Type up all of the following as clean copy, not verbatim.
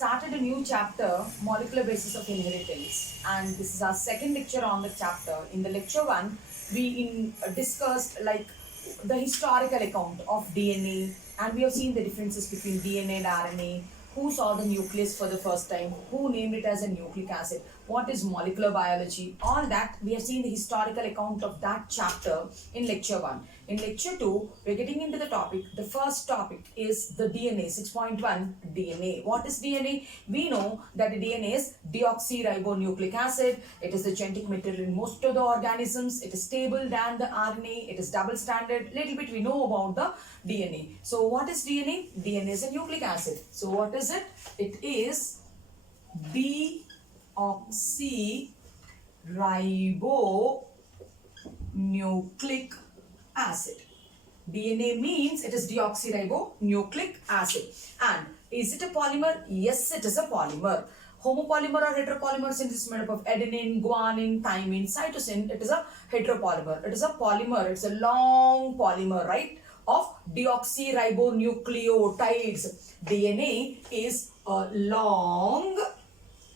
started a new chapter, Molecular Basis of Inheritance, and this is our second lecture on the chapter. In the lecture one, we discussed like the historical account of DNA, and we have seen the differences between DNA and RNA. Who saw the nucleus for the first time? Who named it as a nucleic acid? What is molecular biology? All that we have seen the historical account of that chapter in lecture 1. In lecture 2, we're getting into the topic. The first topic is the DNA, 6.1 DNA. What is DNA? We know that the DNA is deoxyribonucleic acid. It is the genetic material in most of the organisms. It is stable than the RNA. It is double stranded. Little bit we know about the DNA. So what is DNA? DNA is a nucleic acid. So what is it? It is deoxyribonucleic acid. DNA means it is deoxyribonucleic acid. And is it a polymer? Yes, it is a polymer. Homopolymer or heteropolymer, since it's made up of adenine, guanine, thymine, cytosine, it is a heteropolymer. It is a polymer. It's a long polymer, right? Of deoxyribonucleotides. DNA is a long,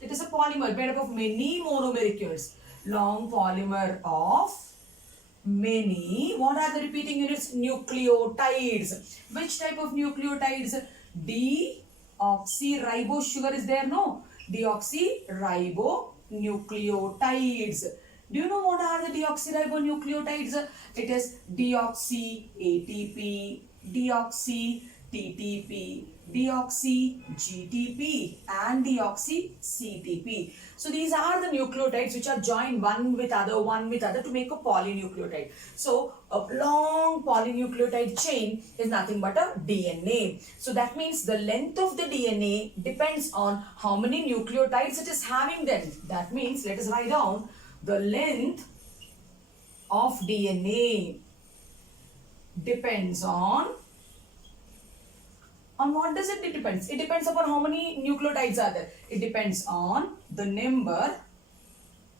it is a polymer made up of many monomeric units. Long polymer of many, what are the repeating units? Nucleotides. Which type of nucleotides? Deoxyribo sugar is there, no? Deoxyribonucleotides. Do you know what are the deoxyribonucleotides? It is deoxy ATP, deoxy TTP, deoxy GTP and deoxy CTP. So these are the nucleotides which are joined one with other to make a polynucleotide. So a long polynucleotide chain is nothing but a DNA. So that means the length of the DNA depends on how many nucleotides it is having then. That means let us write down the length of DNA depends on what does it depends? It depends upon how many nucleotides are there. It depends on the number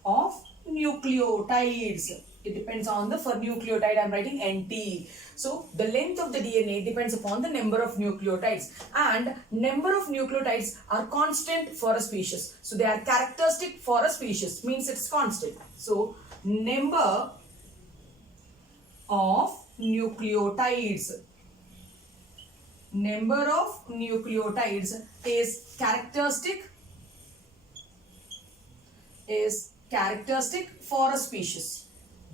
of nucleotides. It depends on the, for nucleotide I am writing NT. So the length of the DNA depends upon the number of nucleotides, and number of nucleotides are constant for a species. So they are characteristic for a species, means it's constant. So number of nucleotides is characteristic for a species.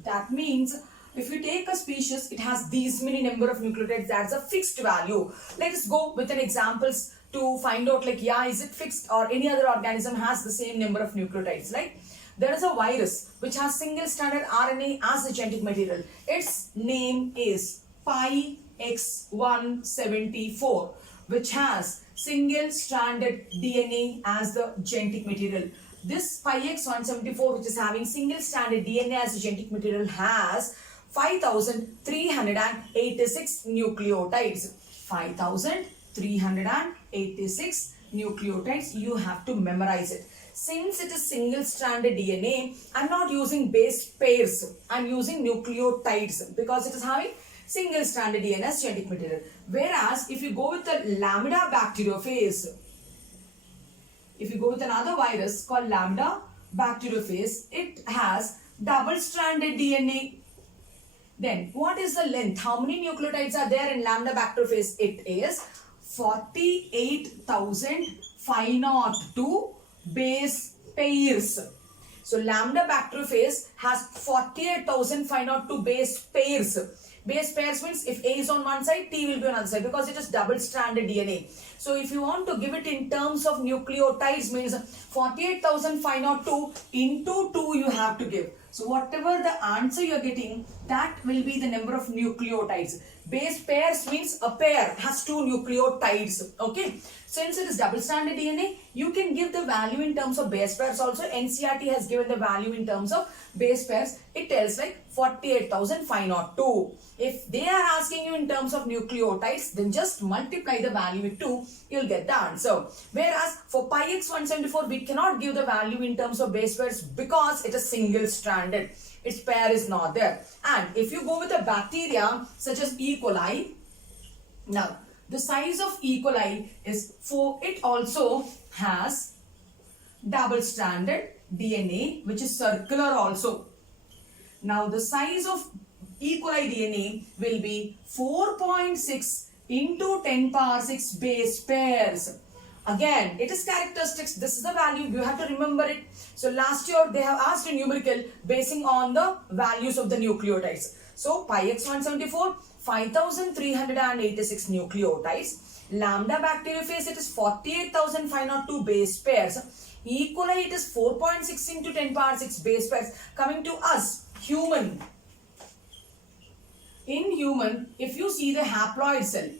That means if you take a species, it has these many number of nucleotides, that's a fixed value. Let us go with an examples to find out like, yeah, is it fixed or any other organism has the same number of nucleotides. Like there is a virus which has single stranded RNA as the genetic material. Its name is Pi-X174, which has single stranded DNA as the genetic material. This Pi-X174, which is having single stranded DNA as the genetic material, has 5,386 nucleotides. 5,386 nucleotides. You have to memorize it. Since it is single stranded DNA, I am not using base pairs. I am using nucleotides because it is having single stranded DNA as genetic material. Whereas if you go with the Lambda bacteriophage, if you go with another virus called Lambda bacteriophage, it has double stranded DNA. Then what is the length? How many nucleotides are there in Lambda bacteriophage? It is 48,502 base pairs. So Lambda bacteriophage has 48,502 base pairs. Base pairs means if A is on one side, T will be on the other side because it is double stranded DNA. So if you want to give it in terms of nucleotides, means 48,502 into 2 you have to give. So whatever the answer you are getting, that will be the number of nucleotides. Base pairs means a pair has 2 nucleotides. Okay. Since it is double stranded DNA, you can give the value in terms of base pairs also. NCERT has given the value in terms of base pairs. It tells like 48,502. If they are asking you in terms of nucleotides, then just multiply the value with 2, you'll get the answer. Whereas for Pi-X174, we cannot give the value in terms of base pairs because it is single stranded. Its pair is not there. And if you go with a bacteria such as E. coli, now The size of E. coli is 4. It also has double-stranded DNA, which is circular also. Now, the size of E. coli DNA will be 4.6 into 10 power 6 base pairs. Again, it is characteristics. This is the value. You have to remember it. So, last year they have asked a numerical basing on the values of the nucleotides. So, pi x 174, 5386 nucleotides. Lambda bacteriophage, it is 48,502 base pairs. E. coli, it is 4.6 into 10 power 6 base pairs. Coming to us, human. In human, if you see the haploid cell,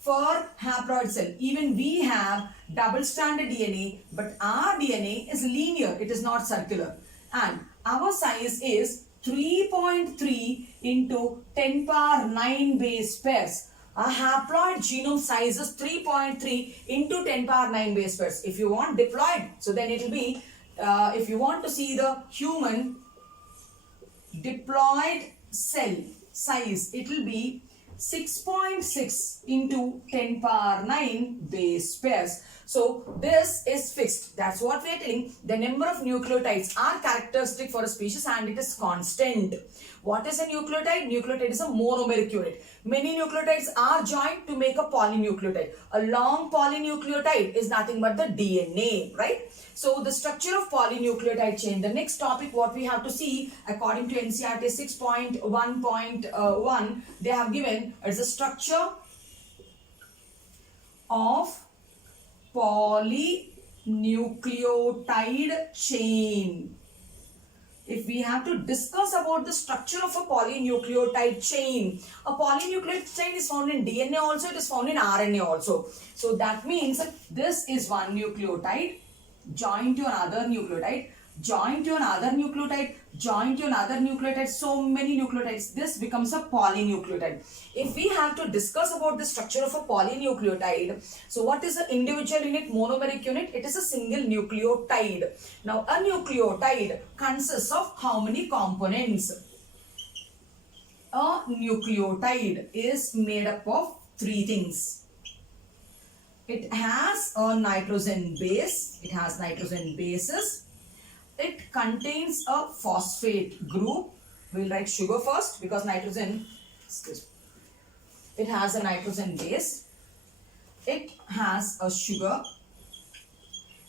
for haploid cell, even we have double-stranded DNA, but our DNA is linear, it is not circular. And our size is 3.3 into 10 power 9 base pairs. Our haploid genome size is 3.3 into 10 power 9 base pairs. If you want diploid, so then it will be, if you want to see the human diploid cell size, it will be 6.6 into 10 power 9 base pairs. So this is fixed. That's what we are telling. The number of nucleotides are characteristic for a species and it is constant. What is a nucleotide? Nucleotide is a monomeric unit. Many nucleotides are joined to make a polynucleotide. A long polynucleotide is nothing but the DNA, right? So the structure of polynucleotide chain. The next topic what we have to see according to NCERT 6.1.1, they have given as a structure of polynucleotide chain. If we have to discuss about the structure of a polynucleotide chain, a polynucleotide chain is found in DNA also, it is found in RNA also. So that means this is one nucleotide joined to another nucleotide, joined to another nucleotide, joined to another nucleotide, so many nucleotides. This becomes a polynucleotide. If we have to discuss about the structure of a polynucleotide, so what is the individual unit, monomeric unit? It is a single nucleotide. Now a nucleotide consists of how many components? A nucleotide is made up of 3 things. It has a nitrogen base, it has nitrogen bases. It contains a phosphate group. We'll write sugar first because nitrogen, it has a nitrogen base. It has a sugar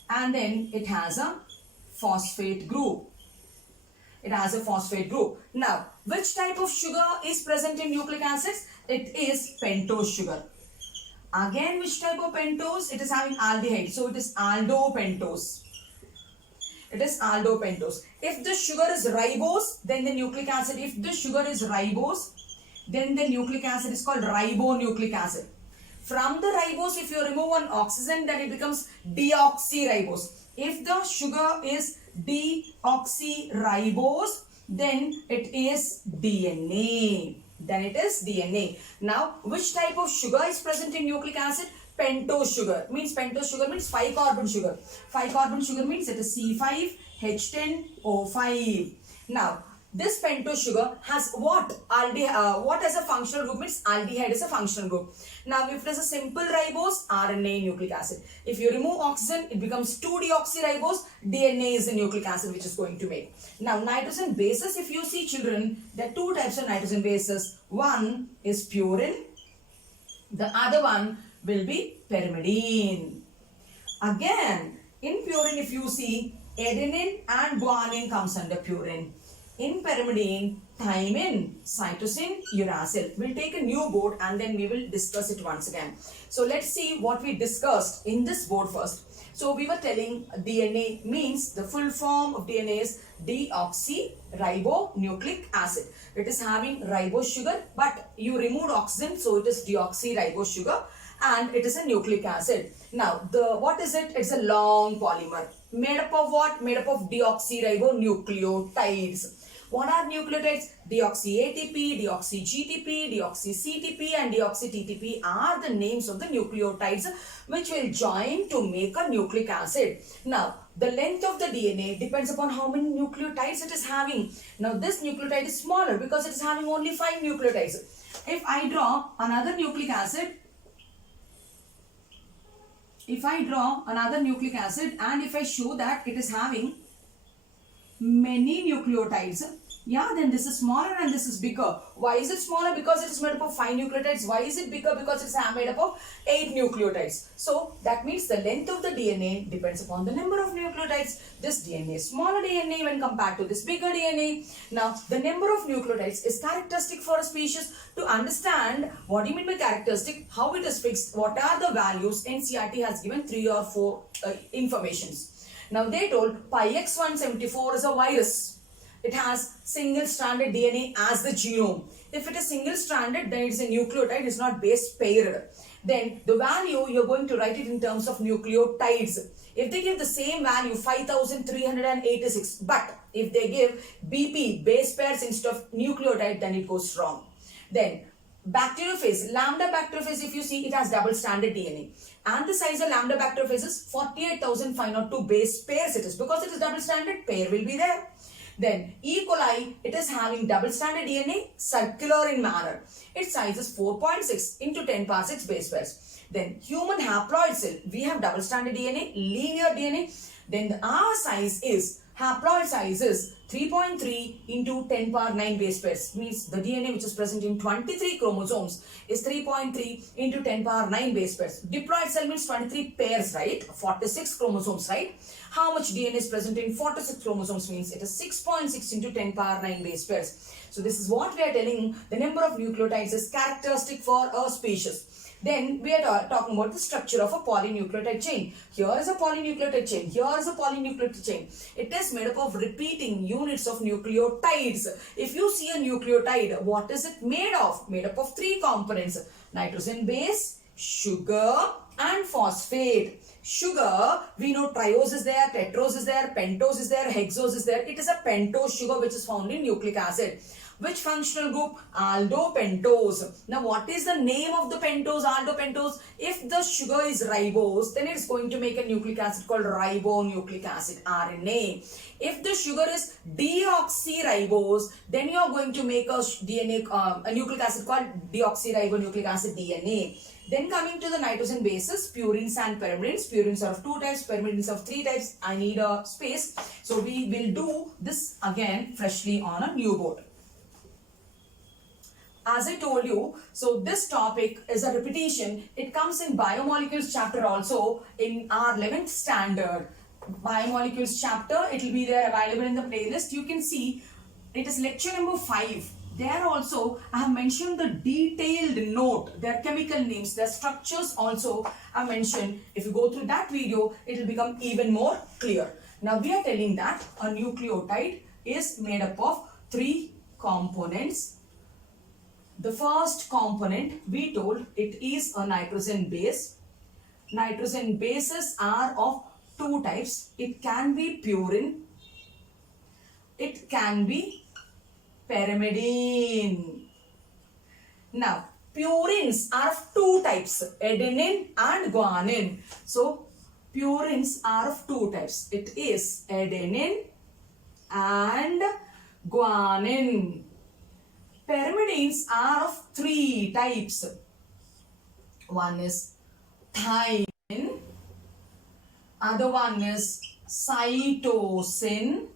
and then it has a phosphate group. It has a phosphate group. Now, which type of sugar is present in nucleic acids? It is pentose sugar. Again, which type of pentose? It is having aldehyde. So, it is aldopentose. It is aldopentose. If the sugar is ribose, then the nucleic acid, if the sugar is ribose, then the nucleic acid is called ribonucleic acid. From the ribose, if you remove one oxygen, then it becomes deoxyribose. If the sugar is deoxyribose, then it is DNA. Then it is DNA. Now, which type of sugar is present in nucleic acid? Pentose sugar. Means pentose sugar means 5 carbon sugar. 5 carbon sugar means it is C5H10O5. Now, this pentose sugar has what? What as a functional group means aldehyde is a functional group. Now, if it is a simple ribose, RNA nucleic acid. If you remove oxygen, it becomes 2-deoxyribose. DNA is the nucleic acid which is going to make. Now, nitrogen bases, if you see children, there are 2 types of nitrogen bases. One is purine. The other one will be pyrimidine. Again, in purine, if you see, adenine and guanine comes under purine. In pyrimidine, thymine, cytosine, uracil. We'll take a new board and then we will discuss it once again. So let's see what we discussed in this board first. So we were telling DNA means the full form of DNA is deoxyribonucleic acid. It is having ribose sugar, but you removed oxygen, so it is deoxyribose sugar and it is a nucleic acid. Now, what is it? It's a long polymer. Made up of what? Made up of deoxyribonucleotides. What are nucleotides? Deoxy-ATP, deoxy-GTP, deoxy-CTP and deoxy-TTP are the names of the nucleotides which will join to make a nucleic acid. Now, the length of the DNA depends upon how many nucleotides it is having. Now, this nucleotide is smaller because it is having only 5 nucleotides. If I draw another nucleic acid, and if I show that it is having many nucleotides, yeah, then this is smaller and this is bigger. Why is it smaller? Because it is made up of 5 nucleotides. Why is it bigger? Because it is made up of 8 nucleotides. So that means the length of the DNA depends upon the number of nucleotides. This DNA is smaller DNA when compared to this bigger DNA. Now the number of nucleotides is characteristic for a species. To understand what do you mean by characteristic, how it is fixed, what are the values, NCERT has given 3 or 4 informations. Now they told PyX174 is a virus. It has single-stranded DNA as the genome. If it is single-stranded, then it is a nucleotide, it is not base paired. Then the value, you're going to write it in terms of nucleotides. If they give the same value, 5386, but if they give BP, base pairs instead of nucleotide, then it goes wrong. Then bacteriophage, lambda bacteriophage, if you see, it has double-stranded DNA. And the size of lambda bacteriophage is 48,502 base pairs it is. Because it is double-stranded, pair will be there. Then E. coli, it is having double-stranded DNA, circular in manner. Its size is 4.6 into 10 power 6 base pairs. Then human haploid cell, we have double-stranded DNA, linear DNA. Then our size is, haploid size is 3.3 into 10 power 9 base pairs. Means the DNA which is present in 23 chromosomes is 3.3 into 10 power 9 base pairs. Diploid cell means 23 pairs, right? 46 chromosomes, right? How much DNA is present in 46 chromosomes means it is 6.6 into 10 power 9 base pairs. So this is what we are telling, the number of nucleotides is characteristic for a species. Then we are talking about the structure of a polynucleotide chain. Here is a polynucleotide chain. Here is a polynucleotide chain. It is made up of repeating units of nucleotides. If you see a nucleotide, what is it made of? Made up of 3 components. Nitrogen base, sugar and phosphate. Sugar, we know triose is there, tetrose is there, pentose is there, hexose is there. It is a pentose sugar which is found in nucleic acid. Which functional group? Aldopentose. Now what is the name of the pentose, aldopentose? If the sugar is ribose, then it's going to make a nucleic acid called ribonucleic acid, RNA. If the sugar is deoxyribose, then you are going to make a nucleic acid called deoxyribonucleic acid, DNA. Then coming to the nitrogen bases, purines and pyrimidines. Purines are of 2 types, pyrimidines of 3 types. I need a space. So we will do this again freshly on a new board. As I told you, so this topic is a repetition. It comes in biomolecules chapter also in our 11th standard. Biomolecules chapter, it will be there available in the playlist. You can see it is lecture number 5. There also I have mentioned the detailed note, their chemical names, their structures also I mentioned. If you go through that video, it will become even more clear. Now we are telling that a nucleotide is made up of 3 components. The first component, we told it is a nitrogen base. Nitrogen bases are of 2 types. It can be purine. It can be pyrimidine. Now, purines are of 2 types, adenine and guanine. So, purines are of 2 types. It is adenine and guanine. Pyrimidines are of 3 types. One is thymine, other one is cytosine,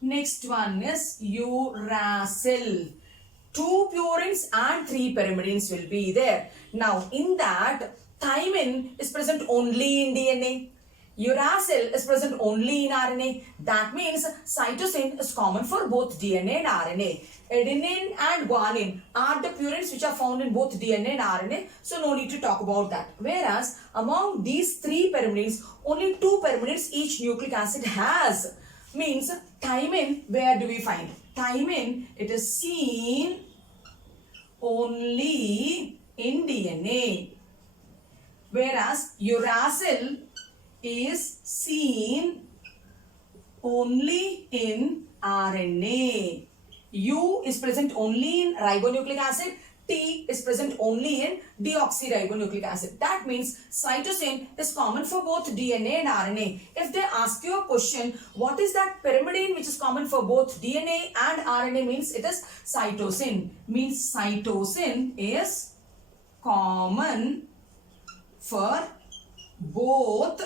next one is uracil. 2 purines and 3 pyrimidines will be there. Now in that, thymine is present only in DNA. Uracil is present only in RNA. That means cytosine is common for both DNA and RNA. Adenine and guanine are the purines which are found in both DNA and RNA. So no need to talk about that. Whereas among these 3 pyrimidines, only 2 pyrimidines each nucleic acid has. Means thymine, where do we find? Thymine, it is seen only in DNA. Whereas uracil is seen only in RNA. U is present only in ribonucleic acid. T is present only in deoxyribonucleic acid. That means cytosine is common for both DNA and RNA. If they ask you a question, what is that pyrimidine which is common for both DNA and RNA, means it is cytosine. Means cytosine is common for both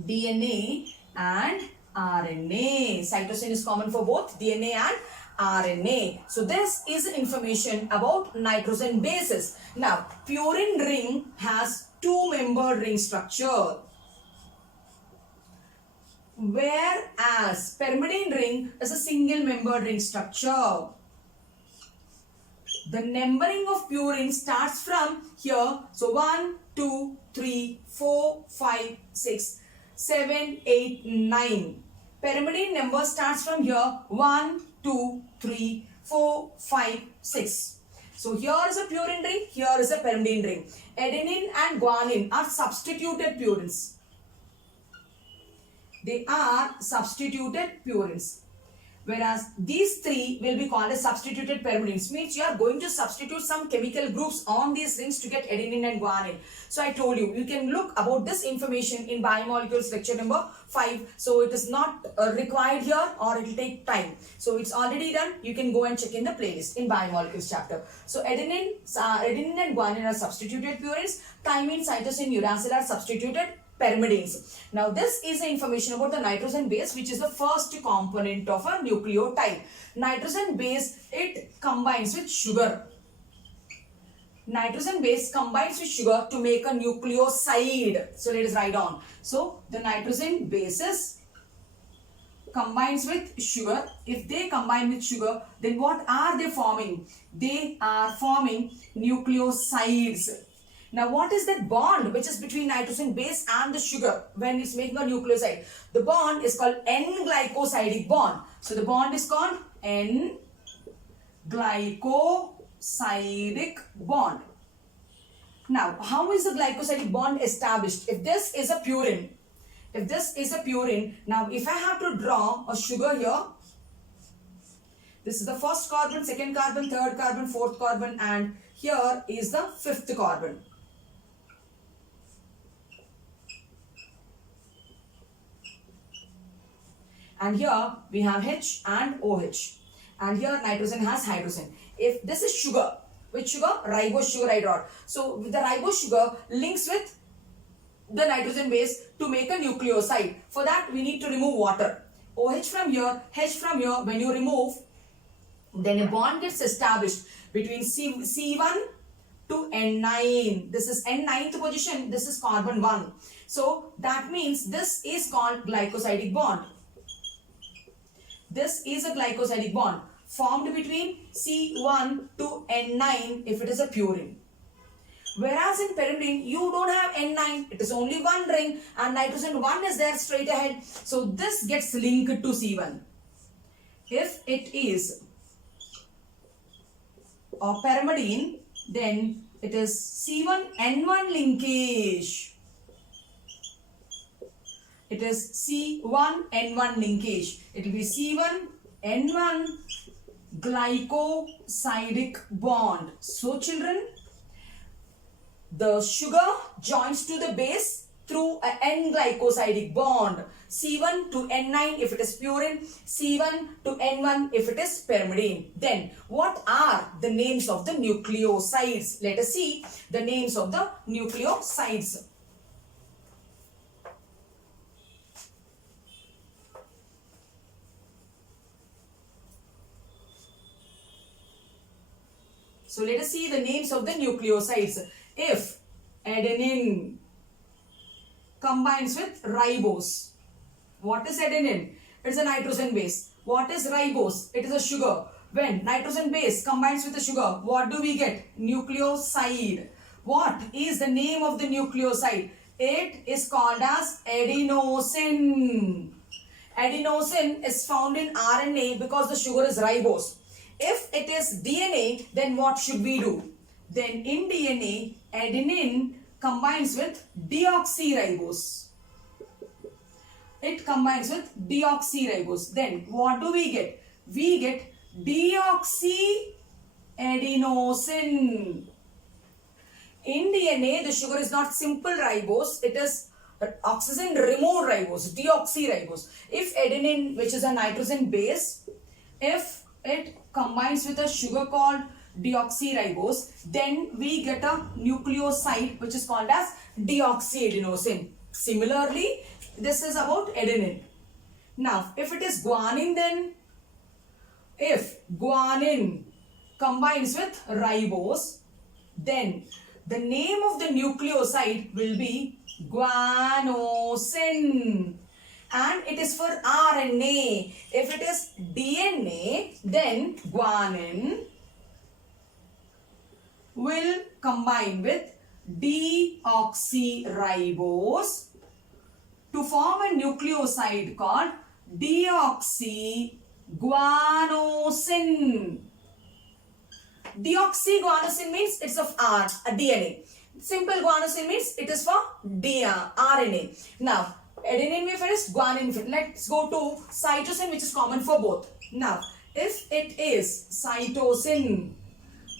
DNA and RNA. Cytosine is common for both DNA and RNA. So this is information about nitrogen bases. Now, purine ring has two-membered ring structure, whereas pyrimidine ring is a single-membered ring structure. The numbering of purine starts from here. So 1, 2, 3, 4, 5, 6, 7, 8, 9. Pyrimidine number starts from here. 1, 2, 3, 4, 5, 6. So here is a purine ring, here is a pyrimidine ring. Adenine and guanine are substituted purines. They are substituted purines. Whereas these three will be called as substituted pyrimidines. Means you are going to substitute some chemical groups on these rings to get adenine and guanine. So I told you, you can look about this information in biomolecules lecture number 5. So it is not required here, or it will take time. So it's already done. You can go and check in the playlist in biomolecules chapter. So adenine and guanine are substituted purines. Thymine, cytosine, uracil are substituted pyrimidines. Now this is the information about the nitrogen base, which is the first component of a nucleotide. Nitrogen base, it combines with sugar. Nitrogen base combines with sugar to make a nucleoside. So let us write on. So the nitrogen bases combines with sugar. If they combine with sugar, then what are they forming? They are forming nucleosides. Now, what is that bond which is between nitrogen base and the sugar when it's making a nucleoside? The bond is called N-glycosidic bond. So, the bond is called N-glycosidic bond. Now, how is the glycosidic bond established? If this is a purine, now if I have to draw a sugar here, this is the first carbon, second carbon, third carbon, fourth carbon, and here is the fifth carbon. And here we have H and OH. And here nitrogen has hydrogen. If this is sugar, which sugar? Ribose sugar I draw. So the ribose sugar links with the nitrogen base to make a nucleoside. For that we need to remove water. OH from here, H from here. When you remove, then a bond gets established between C1 to N9. This is N9th position. This is carbon 1. So that means this is called glycosidic bond. This is a glycosidic bond formed between C1 to N9 if it is a purine. Whereas in pyrimidine, you don't have N9. It is only one ring and nitrogen 1 is there straight ahead. So this gets linked to C1. If it is a pyrimidine, then it is C1N1 linkage. It is C1N1 linkage. It will be C1N1 glycosidic bond. So children, the sugar joins to the base through a N-glycosidic bond. C1 to N9 if it is purine, C1 to N1 if it is pyrimidine. Then what are the names of the nucleosides? Let us see the names of the nucleosides. So let us see the names of the nucleosides. If adenine combines with ribose, what is adenine? It is a nitrogen base. What is ribose? It is a sugar. When nitrogen base combines with the sugar, what do we get? Nucleoside. What is the name of the nucleoside? It is called as adenosine. Adenosine is found in RNA because the sugar is ribose. If it is DNA, then what should we do? Then in DNA, adenine combines with deoxyribose. It combines with deoxyribose. Then what do we get? We get deoxy adenosine. In DNA, the sugar is not simple ribose, it is oxygen removed ribose, deoxyribose. If adenine, which is a nitrogen base, if it combines with a sugar called deoxyribose, then we get a nucleoside which is called as deoxyadenosine. Similarly, this is about adenine. Now, if it is guanine, then if guanine combines with ribose, then the name of the nucleoside will be guanosine, and it is for RNA. If it is DNA, then guanine will combine with deoxyribose to form a nucleoside called deoxyguanosine. Deoxyguanosine means it's of R, a DNA. Simple guanosine means it is for RNA. Now, adenine we finished, guanine we finished. Let's go to cytosine, which is common for both. Now, if it is cytosine,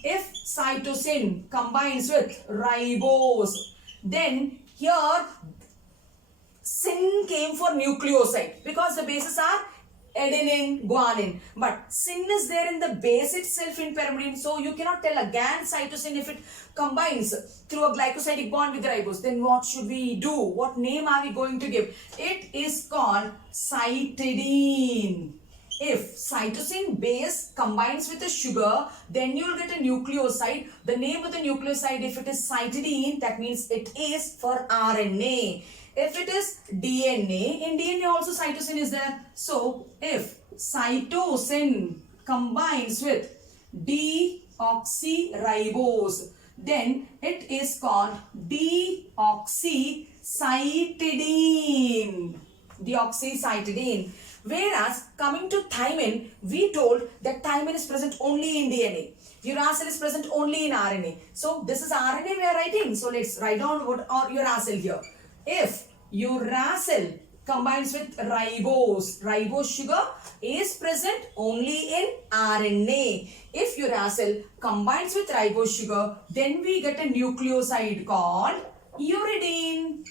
if cytosine combines with ribose, then here syn came for nucleoside because the bases are adenine, guanine, but syn is there in the base itself in pyrimidine, so you cannot tell again cytosine if it combines through a glycosidic bond with ribose. Then what should we do? What name are we going to give? It is called cytidine. If cytosine base combines with a sugar, then you will get a nucleoside. The name of the nucleoside, if it is cytidine, that means it is for RNA. If it is DNA, in DNA also cytosine is there. So, if cytosine combines with deoxyribose, then it is called deoxycytidine. Deoxycytidine. Whereas, coming to thymine, we told that thymine is present only in DNA. Uracil is present only in RNA. So, this is RNA we are writing. So, let's write down what or uracil here. If uracil combines with ribose, ribose sugar is present only in RNA. If uracil combines with ribose sugar, then we get a nucleoside called uridine.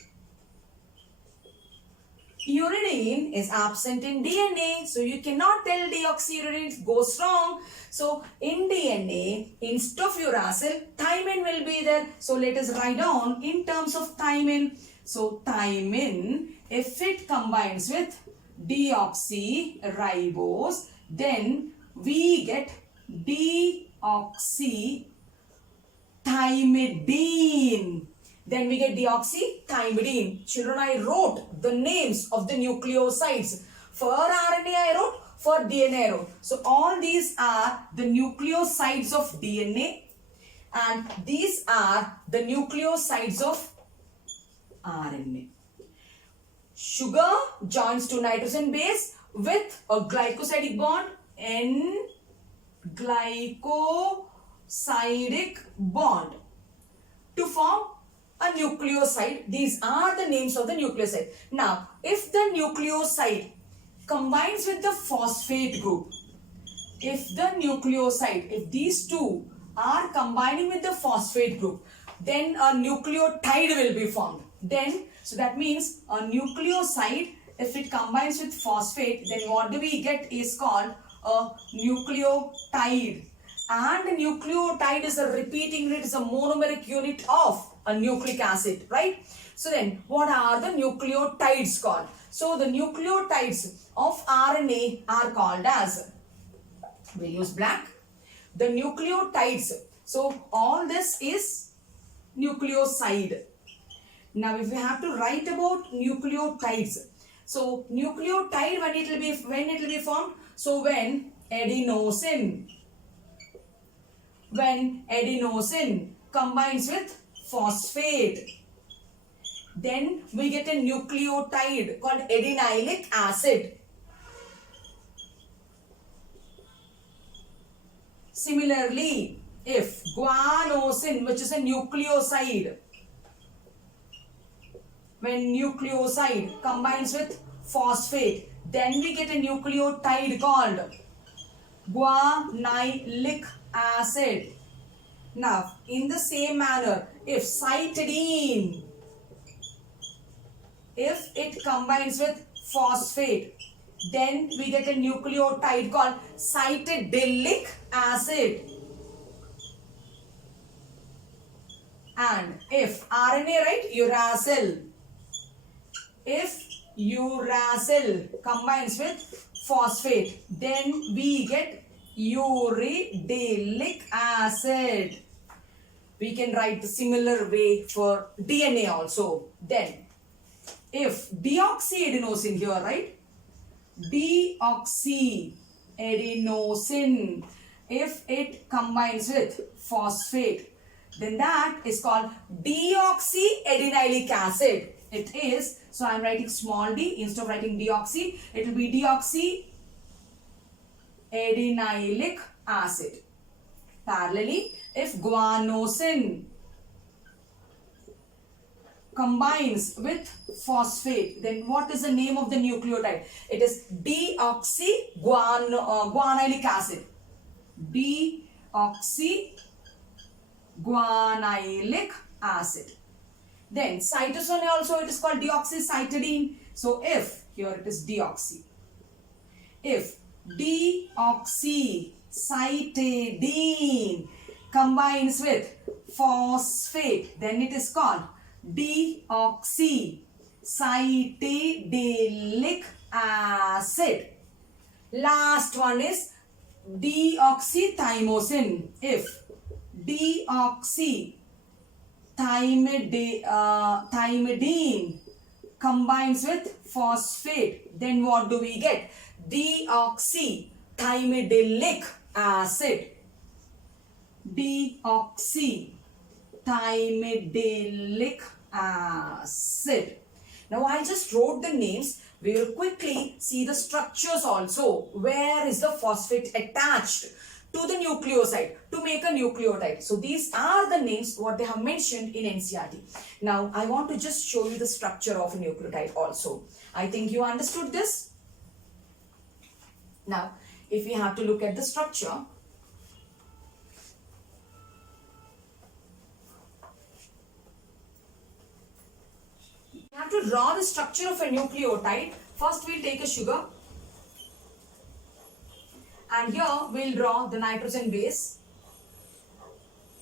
Uridine is absent in DNA, so you cannot tell deoxyuridine goes wrong. So in DNA, instead of uracil, thymine will be there. So let us write down in terms of thymine. So thymine, if it combines with deoxyribose, then we get deoxythymidine. Then we get deoxythymidine. Children, I wrote the names of the nucleosides. For RNA I wrote, for DNA I wrote. So all these are the nucleosides of DNA and these are the nucleosides of RNA. Sugar joins to nitrogen base with a glycosidic bond, N-glycosidic bond, to form a nucleoside. These are the names of the nucleoside. Now, if the nucleoside combines with the phosphate group, if these two are combining with the phosphate group, then a nucleotide will be formed. So that means a nucleoside, if it combines with phosphate, then what do we get is called a nucleotide. And a nucleotide is a repeating unit, is a monomeric unit of a nucleic acid, right? So then, what are the nucleotides called? So the nucleotides of RNA are called as, we'll use black, the nucleotides. So all this is nucleoside. Now if we have to write about nucleotides, so nucleotide when it will be formed, so when adenosine combines with phosphate, then we get a nucleotide called adenylic acid. Similarly, if guanosine, which is a nucleoside, when nucleoside combines with phosphate, then we get a nucleotide called guanylyl acid. Now, in the same manner, if cytidine, if it combines with phosphate, then we get a nucleotide called cytidylic acid. And if RNA, right, uracil. If uracil combines with phosphate, then we get uridylic acid. We can write the similar way for DNA also. Then, if deoxyadenosine here, right? Deoxyadenosine, if it combines with phosphate, then that is called deoxyadenylic acid. It is, so I am writing small d instead of writing deoxy, it will be deoxyadenylic acid. Parallelly, if guanosine combines with phosphate, then what is the name of the nucleotide? It is deoxyguanylic acid. Deoxyguanylic acid. Then cytosine also, it is called deoxycytidine. So if, here it is deoxy. If deoxycytidine combines with phosphate, then it is called deoxycytidylic acid. Last one is deoxythymosine. If deoxythymidine combines with phosphate, then what do we get? Deoxythymidyllic acid. Deoxythymidyllic acid. Now I just wrote the names. We will quickly see the structures also. Where is the phosphate attached to the nucleoside to make a nucleotide? So these are the names what they have mentioned in NCERT. Now I want to just show you the structure of a nucleotide also. I think you understood this. Now if we have to look at the structure, we have to draw the structure of a nucleotide. First we'll take a sugar. And here we'll draw the nitrogen base.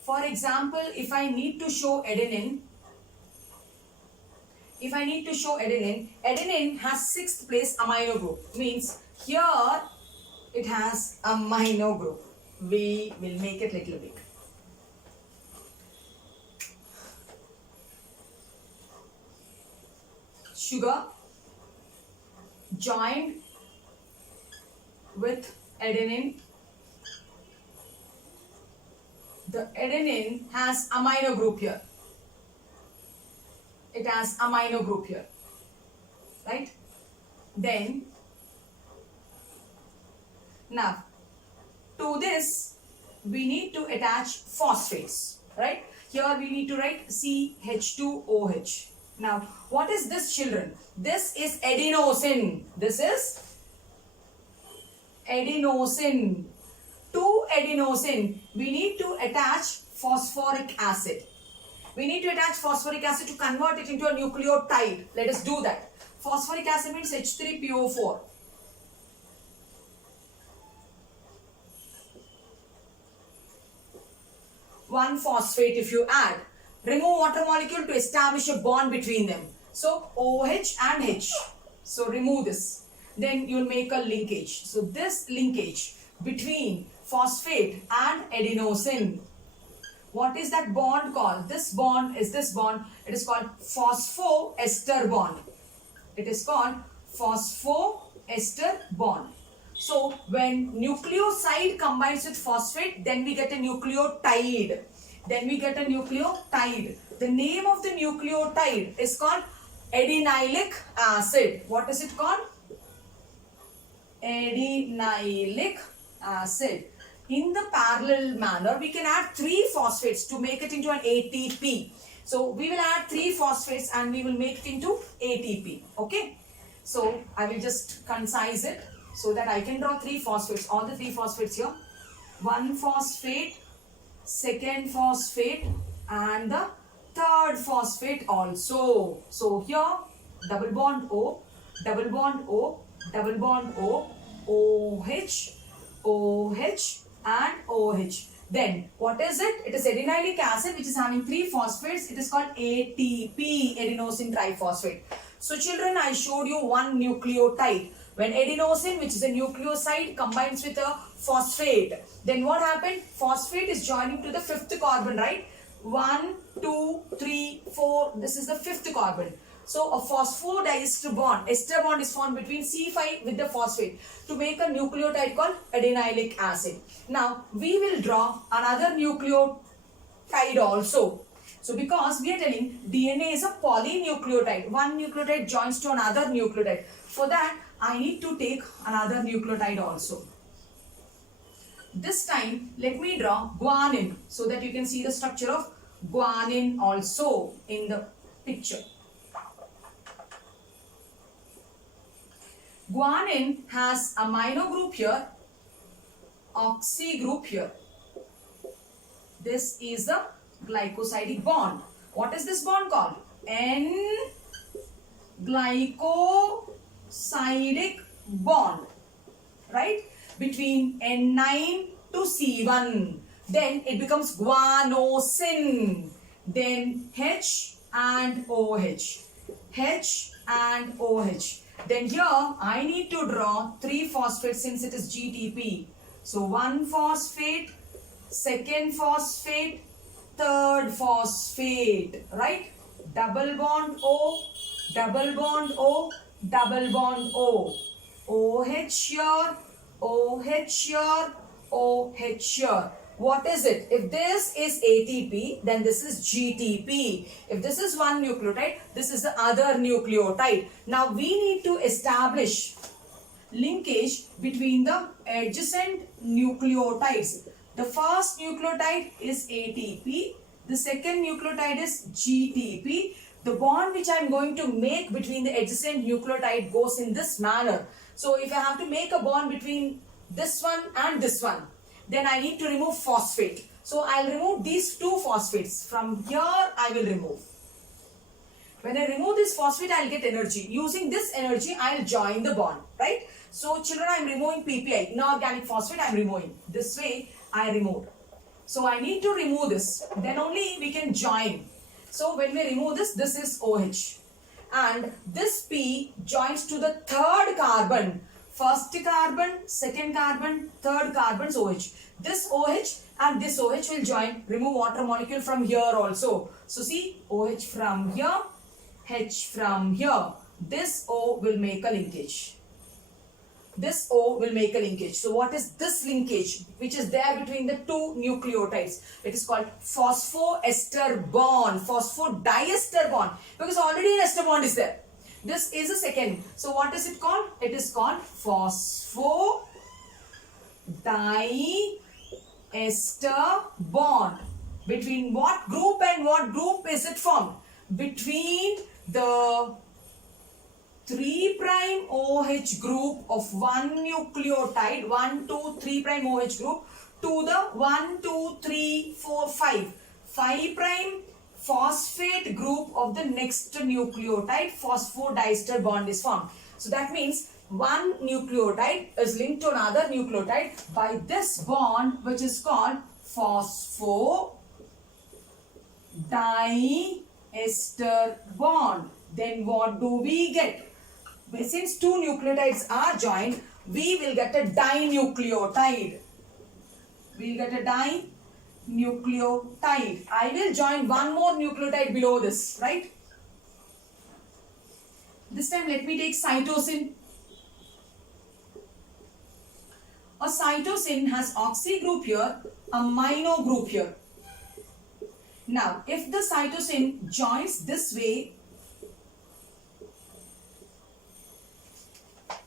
For example, if I need to show adenine, adenine has 6th place amino group. Means here it has amino group. We will make it little big. Sugar joined with adenine. The adenine has amino group here. It has amino group here, right? Then now to this we need to attach phosphates, right? Here we need to write CH2OH. Now what is this, children? This is adenosine. This is adenosine. To adenosine, we need to attach phosphoric acid. We need to attach phosphoric acid to convert it into a nucleotide. Let us do that. Phosphoric acid means H3PO4. One phosphate if you add. Remove water molecule to establish a bond between them. So OH and H. So remove this. Then you will make a linkage. So this linkage between phosphate and adenosine. What is that bond called? This bond is this bond. It is called phosphoester bond. It is called phosphoester bond. So when nucleoside combines with phosphate, then we get a nucleotide. The name of the nucleotide is called adenylic acid. What is it called? Adenylic acid. In the parallel manner, we can add 3 phosphates to make it into an ATP. So we will add 3 phosphates and we will make it into ATP. Okay. So I will just concise it. so that I can draw 3 phosphates, all the 3 phosphates here. 1 phosphate, second phosphate, and the third phosphate also. So here double bond O, double bond O, double bond O, OH, OH, and OH. Then what is it? It is adenylic acid which is having 3 phosphates. It is called ATP, adenosine triphosphate. So children, I showed you one nucleotide. When adenosine, which is a nucleoside, combines with a phosphate, then what happened? Phosphate is joining to the 5th carbon, right? 1, 2, 3, 4. This is the 5th carbon. So a phosphodiester bond, ester bond is formed between C5 with the phosphate to make a nucleotide called adenylic acid. Now we will draw another nucleotide also. So because we are telling DNA is a polynucleotide, one nucleotide joins to another nucleotide. For that I need to take another nucleotide also. This time let me draw guanine so that you can see the structure of guanine also in the picture. Guanine has amino group here, oxy group here. This is the glycosidic bond. What is this bond called? N-glycosidic bond, right? Between N9 to C1. Then it becomes guanosine. Then H and OH. H and OH. Then here I need to draw 3 phosphates since it is GTP. So 1 phosphate, second phosphate, third phosphate, right? Double bond O, double bond O, double bond O. OH here, OH here, OH here. What is it? If this is ATP, then this is GTP. If this is one nucleotide, this is the other nucleotide. Now we need to establish linkage between the adjacent nucleotides. The first nucleotide is ATP. The second nucleotide is GTP. The bond which I am going to make between the adjacent nucleotide goes in this manner. So if I have to make a bond between this one and this one, then I need to remove phosphate. So I'll remove these 2 phosphates. From here I will remove. When I remove this phosphate, I'll get energy. Using this energy, I'll join the bond, right? So children, I'm removing PPI, inorganic phosphate, I'm removing. This way I removed. So I need to remove this. Then only we can join. So when we remove this, this is OH. And this P joins to the 3rd carbon. First carbon, second carbon, third carbon's OH. This OH and this OH will join. Remove water molecule from here also. So see, OH from here, H from here. This O will make a linkage. This O will make a linkage. So what is this linkage which is there between the 2 nucleotides? It is called phosphoester bond, phosphodiester bond, because already an ester bond is there. This is a second. So what is it called? It is called phosphodiester bond. Between what group and what group is it formed? Between the 3' OH group of one nucleotide, 1, 2, 3' OH group, to the 1, 2, 3, 4, 5 phosphate group of the next nucleotide. Phosphodiester bond is formed. So that means one nucleotide is linked to another nucleotide by this bond which is called phosphodiester bond. Then what do we get? Since 2 nucleotides are joined, we will get a dinucleotide. We will get a dinucleotide. I will join one more nucleotide below this, right? This time let me take cytosine. A cytosine has oxy group here, amino group here. Now, if the cytosine joins this way,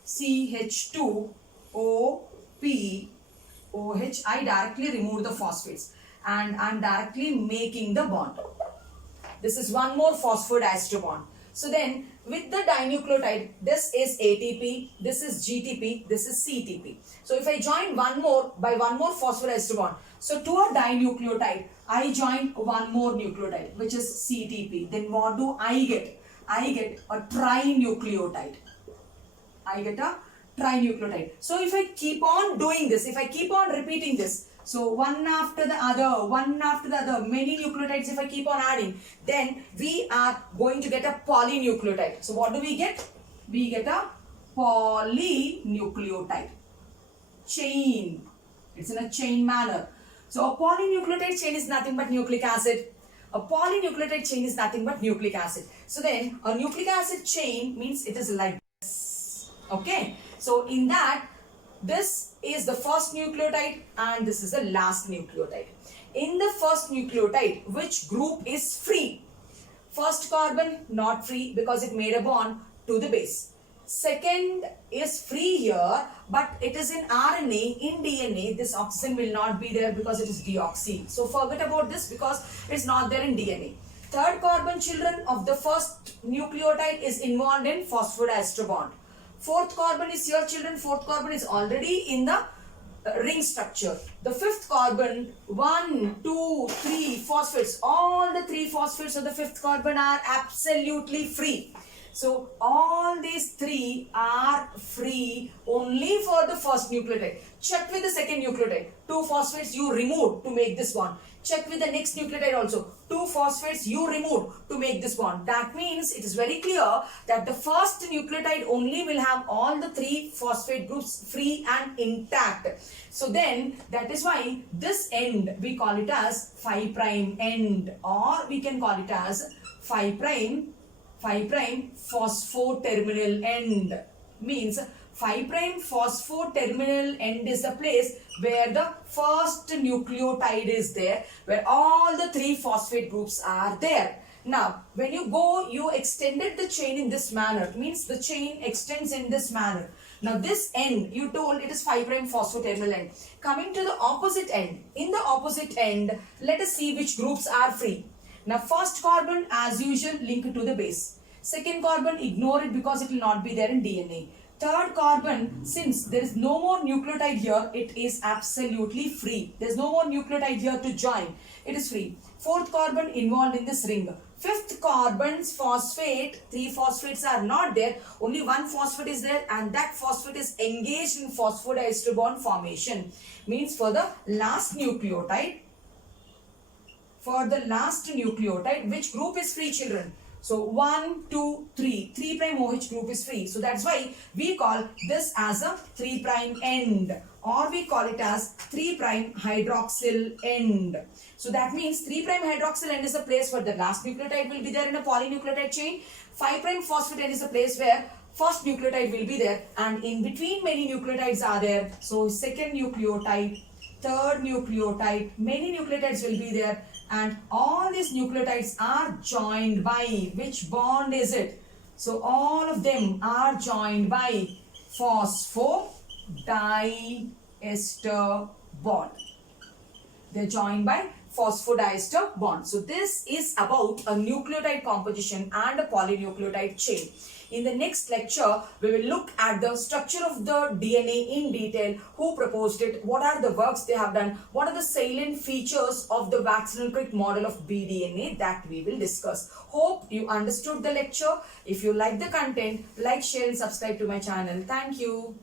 CH2OPOH, I directly remove the phosphates and I am directly making the bond. This is one more phosphodiester bond. So then with the dinucleotide, this is ATP, this is GTP, this is CTP. So if I join one more by one more phosphodiester bond, so to a dinucleotide, I join one more nucleotide, which is CTP. Then what do I get? I get a trinucleotide. I get a trinucleotide. So if I keep on doing this, if I keep on repeating this, so one after the other, many nucleotides if I keep on adding, then we are going to get a polynucleotide. So what do we get? We get a polynucleotide chain. It's in a chain manner. So a polynucleotide chain is nothing but nucleic acid. A polynucleotide chain is nothing but nucleic acid. So then a nucleic acid chain means it is like this. Okay. So in that, this is the first nucleotide and this is the last nucleotide. In the first nucleotide, which group is free? First carbon not free because it made a bond to the base. Second is free here, but it is in RNA. In DNA, this oxygen will not be there because it is deoxy. So forget about this because it's not there in DNA. Third carbon, children of the first nucleotide, is involved in phosphodiester bond. Fourth carbon is here, children. Fourth carbon is already in the ring structure. The fifth carbon, 1, 2, 3 phosphates. All the 3 phosphates of the fifth carbon are absolutely free. So all these 3 are free only for the first nucleotide. Check with the second nucleotide. 2 phosphates you removed to make this bond. Check with the next nucleotide also. 2 phosphates you removed to make this bond. That means it is very clear that the first nucleotide only will have all the 3 phosphate groups free and intact. So then that is why this end we call it as 5' end, or we can call it as 5' phosphoterminal end. Means 5' phosphoterminal end is the place where the first nucleotide is there, where all the 3 phosphate groups are there. Now, when you go, you extended the chain in this manner. Means the chain extends in this manner. Now, this end, you told it is 5' phosphoterminal end. Coming to the opposite end. In the opposite end, let us see which groups are free. Now, first carbon, as usual, link to the base. Second carbon, ignore it because it will not be there in DNA. Third carbon, since there is no more nucleotide here, it is absolutely free. There is no more nucleotide here to join. It is free. Fourth carbon involved in this ring. Fifth carbon's phosphate, 3 phosphates are not there. Only 1 phosphate is there, and that phosphate is engaged in phosphodiester bond formation. Means for the last nucleotide, which group is free, children? So 1, 2, 3. 3' OH group is free. So that's why we call this as a 3' end, or we call it as 3' hydroxyl end. So that means 3' hydroxyl end is the place where the last nucleotide will be there in a polynucleotide chain. 5' phosphate end is the place where first nucleotide will be there, and in between many nucleotides are there. So second nucleotide, third nucleotide, many nucleotides will be there. And all these nucleotides are joined by, which bond is it? So all of them are joined by phosphodiester bond. They are joined by phosphodiester bond. So this is about a nucleotide composition and a polynucleotide chain. In the next lecture, we will look at the structure of the DNA in detail, who proposed it, what are the works they have done, what are the salient features of the Watson-Crick model of bDNA, that we will discuss. Hope you understood the lecture. If you like the content, like, share and subscribe to my channel. Thank you.